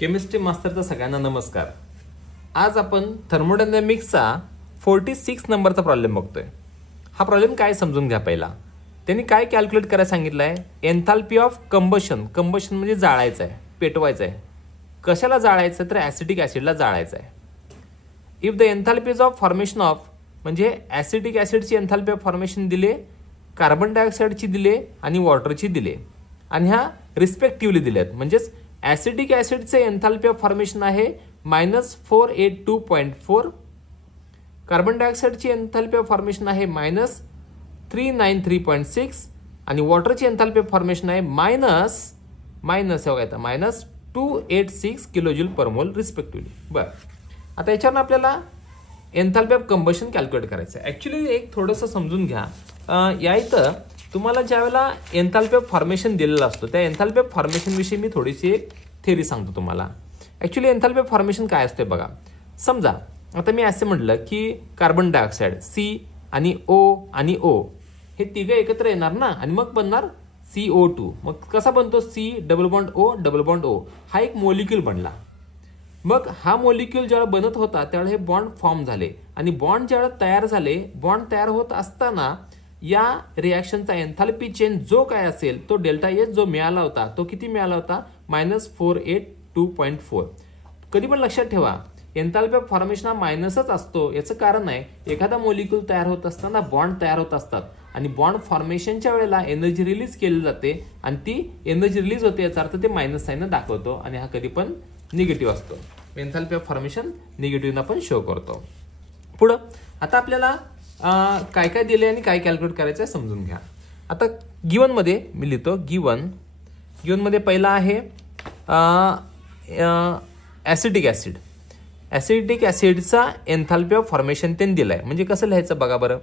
Chemistry मास्टरचा सगळ्यांना नमस्कार। आज आपण थर्मोडायनॅमिक्सचा 46 नंबरचा प्रॉब्लेम बघतोय। हा प्रॉब्लेम काय समजून घ्या। पहिला त्यांनी काय कॅल्क्युलेट करायला सांगितलंय, एन्थाल्पी ऑफ कंबशन। कंबशन म्हणजे जाळायचं आहे, पेटवायचं आहे। कशाला जाळायचं तर ॲसिटिक ॲसिडला जाळायचं आहे। If the enthalpies of formation of म्हणजे ॲसिटिक ॲसिडची एन्थाल्पी ऑफ फॉर्मेशन दिले, कार्बन डायऑक्साईडची दिले आणि वॉटरची दिले आणि ह्या रिस्पेक्टिव्हली दिल्यात। म्हणजेच ॲसिटिक ॲसिडचे एन्थाल्पी ऑफ फॉर्मेशन आहे -482.4, कार्बन डायऑक्साईडची एन्थाल्पी ऑफ फॉर्मेशन आहे -393.6 आणि वॉटरची एन्थाल्पी ऑफ फॉर्मेशन आहे -286 किलोजूल पर मोल रिस्पेक्टिव्हली। बरं, आता याच्यावर आपल्याला एन्थाल्पी ऑफ कंबशन कॅल्क्युलेट करायचं आहे। ॲक्च्युली एक थोडंसं समजून घ्या। या इथं तुम्हाला ज्यावेळेला एन्थाल्पी ऑफ फॉर्मेशन दिलेला असतो त्या एन्थाल्पी ऑफ फॉर्मेशन विषयी मी थोडीशी एक थेरी सांगतो तुम्हाला। ॲक्च्युली एन्थाल्पी ऑफ फॉर्मेशन काय असते बघा। समजा आता मी असं म्हटलं की कार्बन डायऑक्साईड C आणि O हे तिघं एकत्र येणार ना आणि मग बनणार CO2। मग कसा बनतो C डबल बॉन्ड O हा एक मॉलिक्यूल बनला। मग हा मॉलिक्यूल ज्यावेळेला बनत होता त्यावेळेला हे बॉन्ड फॉर्म झाले आणि बॉन्ड ज्यावेळेला तयार झाले, बॉन्ड तयार होत असताना या रिॲक्शनचा एन्थाल्पी चेंज जो काय असेल तो डेल्टा एच जो मिळाला होता तो किती मिळाला होता -482.4। कधी पण लक्षात ठेवा एन्थाल्पी ऑफ फॉर्मेशन हा मायनसच असतो। याचं कारण आहे एखादा मॉलिक्यूल तयार होत असताना बॉन्ड तयार होत असतात आणि बॉन्ड फॉर्मेशनच्या वेळेला एनर्जी रिलीज केली जाते आणि ती एनर्जी रिलीज होते याचा अर्थ ते मायनस साइन दाखवतो आणि हा कधी पण निगेटिव्ह असतो। एन्थाल्पी ऑफ फॉर्मेशन निगेटिव्ह पण शो करतो। पुढं आता आपल्याला काय काय दिले आणि काय कॅल्क्युलेट करायचं आहे समजून घ्या। आता गिवन मध्ये मी लिहितो गिवन मध्ये पहिला आहे ॲसिटिक ॲसिड। ॲसिटिक ॲसिडचा एन्थाल्पी ऑफ फॉर्मेशन त्यांनी दिलाय। म्हणजे कसं लिहायचं बघा बरं।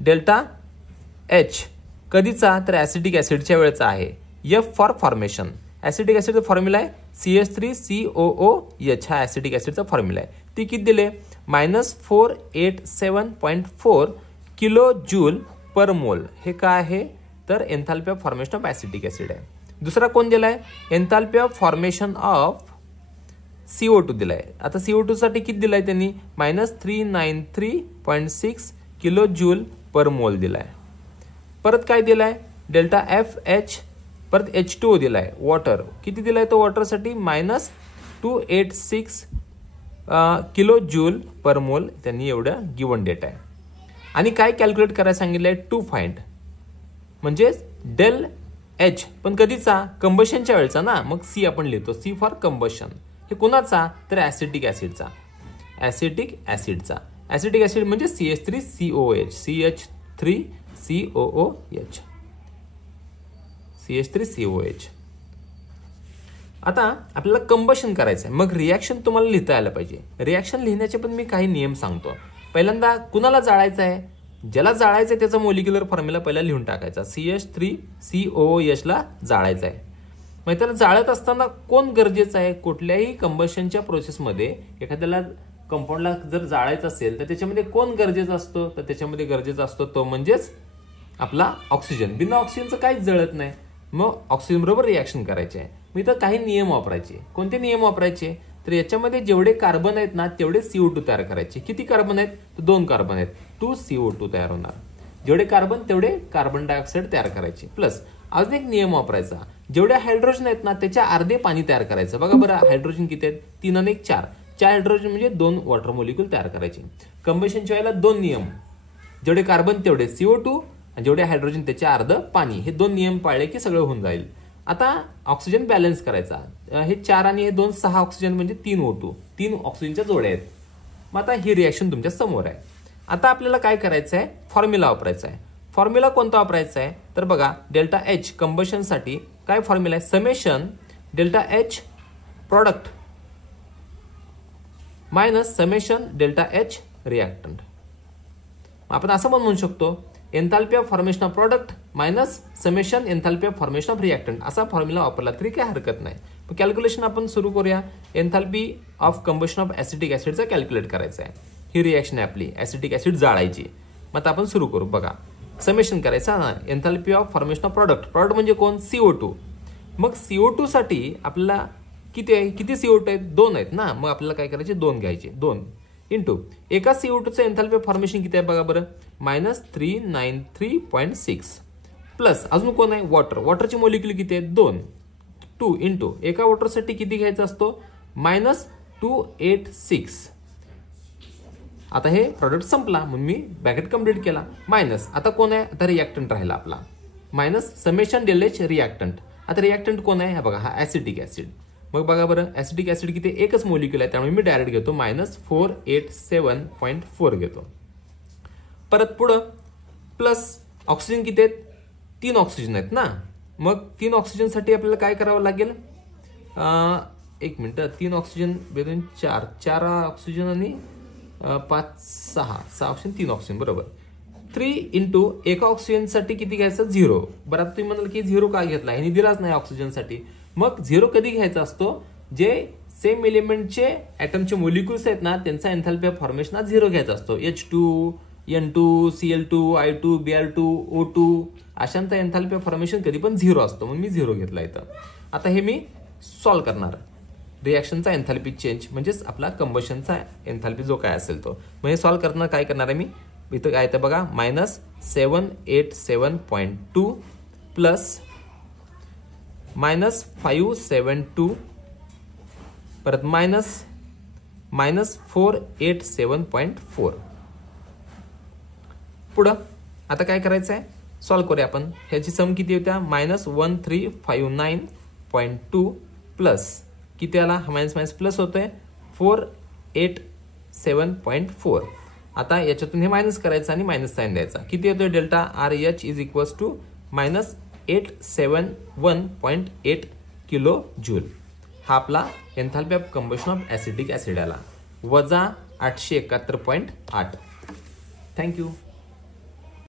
डेल्टा एच कधीचा तर ॲसिटिक ॲसिडच्या वेळेचा आहे। F फॉर फॉर्मेशन, ॲसिटिक ॲसिडचा फॉर्म्युला आहे CH3COOH हा ॲसिटिक ॲसिडचा फॉर्म्युला आहे। ती किती दिले -487.4 किलो जूल पर मोल। हे काय आहे तर enthalpy of formation of acetic acid आहे। दुसरा कोण दिलाय enthalpy of formation of CO2 दिलाय। आता CO2 साठी किती दिलाय त्यांनी -393.6 किलो जूल पर मोल दिलाय। परत काय दिलाय डेल्टा FH, परत H2O दिलाय। वॉटर किती दिलाय तो वॉटरसाठी -286 किलो जूल पर मोल त्यांनी एवढं गिवन डेटा आहे। आणि काय कॅल्क्युलेट करायला सांगितलंय टू फाइंड, म्हणजे डेल एच पण कधीचा कंबशनच्या वेळेचा ना, मग C आपण लिहितो C फॉर कंबशन। हे कोणाचा तर ॲसिटिक ॲसिडचा। ॲसिटिक ॲसिड म्हणजे CH3COOH। आता आपल्याला कंबशन करायचं आहे, मग रिॲक्शन तुम्हाला लिहिता आलं पाहिजे। रिॲक्शन लिहिण्याचे पण मी काही नियम सांगतो। पहिल्यांदा कुणाला जाळायचं आहे, ज्याला जाळायचं आहे त्याचा मॉलिक्युलर फॉर्म्युला पहिला लिहून टाकायचा। CH3COOH ला जाळायचं आहे। मग त्याला जाळत असताना कोण गरजेचं आहे, कुठल्याही कंबशनच्या प्रोसेसमध्ये एखाद्याला कंपाऊंडला जर जाळायचं असेल तर त्याच्यामध्ये कोण गरजेचं असतो तर त्याच्यामध्ये गरजेचा असतो तो म्हणजेच आपला ऑक्सिजन। बिना ऑक्सिजनचं काहीच जळत नाही, मग ऑक्सिजन बरोबर रिॲक्शन करायचे आहे। मी तर काही नियम वापरायचे। कोणते नियम वापरायचे तर याच्यामध्ये जेवढे कार्बन आहेत ना तेवढे CO2 तयार करायचे। किती कार्बन आहेत तर 2 कार्बन आहेत, 2 CO2 तयार होणार। जेवढे कार्बन तेवढे कार्बन डायऑक्साईड तयार करायचे। प्लस अजून एक नियम वापरायचा, जेवढे हायड्रोजन आहेत ना त्याच्या अर्धे पाणी तयार करायचं। बघा बरं हायड्रोजन किती आहेत 3 आणि 1 4 हायड्रोजन म्हणजे 2 वॉटर मॉलिक्यूल तयार करायचे। कंबशनच्या वेळेला 2 नियम, जेवढे कार्बन तेवढे CO2 आणि जेवढे हायड्रोजन त्याचे अर्ध पाणी, हे 2 नियम पाळले की सगळं होऊन जाईल। आता ऑक्सिजन बॅलन्स करायचा, हे 4 आणि हे 2 6 ऑक्सिजन म्हणजे 3 O2, 3 ऑक्सिजनच्या जोड्या आहेत। मग आता ही रिॲक्शन तुमच्या समोर आहे। आता आपल्याला काय करायचं आहे फॉर्म्युला वापरायचा आहे। फॉर्म्युला कोणता वापरायचा आहे तर बघा डेल्टा एच कंबशन साठी काय फॉर्म्युला आहे summation delta H product minus summation delta H reactant. आपण असं पण म्हणू शकतो enthalpy of formation of product minus summation enthalpy of formation of reactant असा फॉर्म्युला वापरला तरी काही हरकत नाही। मग कॅल्क्युलेशन आपण सुरू करूया। Enthalpy of combustion of acetic ॲसिडचा कॅल्क्युलेट करायचा आहे। ही रिॲक्शन आहे आपली, ॲसिटिक ॲसिड जाळायची। मग आपण सुरू करू। बघा समेशन करायचा ना, enthalpy of formation of product म्हणजे कोण CO2। मग CO2 साठी आपल्याला किती आहे, किती CO2 आहेत, 2 आहेत ना, मग आपल्याला काय करायचे, 2 घ्यायचे. 2 इंटू एका CO2चं एन्थाल्पी फॉर्मेशन किती आहे बघा बरं, -393.6 प्लस अजून कोण आहे, वॉटर. वॉटरची मोलिक्युल किती आहे, 2 इंटू एका वॉटरसाठी किती घ्यायचा असतो, -286. आता हे प्रॉडक्ट संपला म्हणून मी ब्रॅकेट कंप्लीट केला. मायनस आता कोण आहे, आता रिॲक्टंट राहिला आपला, मायनस समेशन डेलेच रिॲक्टंट. आता रिॲक्टंट कोण आहे, हा बघा, हा ऍसिटिक ऍसिड. मग बघा बरं, ऍसिटिक ऍसिड किती, एकच मोलिक्युल आहे, त्यामुळे मी डायरेक्ट घेतो -487.4 घेतो. परत पुढं प्लस ऑक्सिजन किती आहेत, 3 ऑक्सिजन आहेत ना, मग 3 ऑक्सिजनसाठी आपल्याला काय करावं लागेल, 1 मिनिट, 3 ऑक्सिजन बेदून 4 ऑक्सिजन आणि 6 ऑक्सिजन, 3 ऑक्सिजन बरोबर. 3 इंटू एका ऑक्सिजनसाठी किती घ्यायचं, 0. बरं आता तुम्ही म्हणाल की 0 का घेतला, ह्याने दिलाच नाही ऑक्सिजनसाठी. मग 0 कधी घ्यायचा असतो, जे सेम एलिमेंटचे ऍटमचे मोलिक्युल्स आहेत ना, त्यांचा एन्थाल्पी ऑफ फॉर्मेशन हा 0 घ्यायचा असतो. H2, N2, Cl2, I2, Br2, O2 अशांचा एन्थाल्पी ऑफ फॉर्मेशन कधी पण 0 असतो, म्हणून मी 0 घेतला इथं. आता हे मी सॉल्व्ह करणार. रिॲक्शनचा एन्थाल्पी चेंज म्हणजेच आपला कंबशनचा एन्थाल्पी जो काय असेल तो. म्हणजे सॉल्व्ह करणार काय करणार आहे मी, इथं काय येतं बघा, -787.2 प्लस -572 परत -487.4. पुढं आता काय करायचं आहे, सॉल्व्ह करूया आपण. ह्याची सम किती होत्या, -1359.2 प्लस किती आला, मायनस मायनस प्लस होतोय 487.4. आता याच्यातून हे मायनस करायचं आणि मायनस साइन द्यायचा. किती येतोय, delta RH is equals to -871.8 kilo joule. हा आपला enthalpy of combustion of acetic acid आला, वजा 871.8. थँक्यू.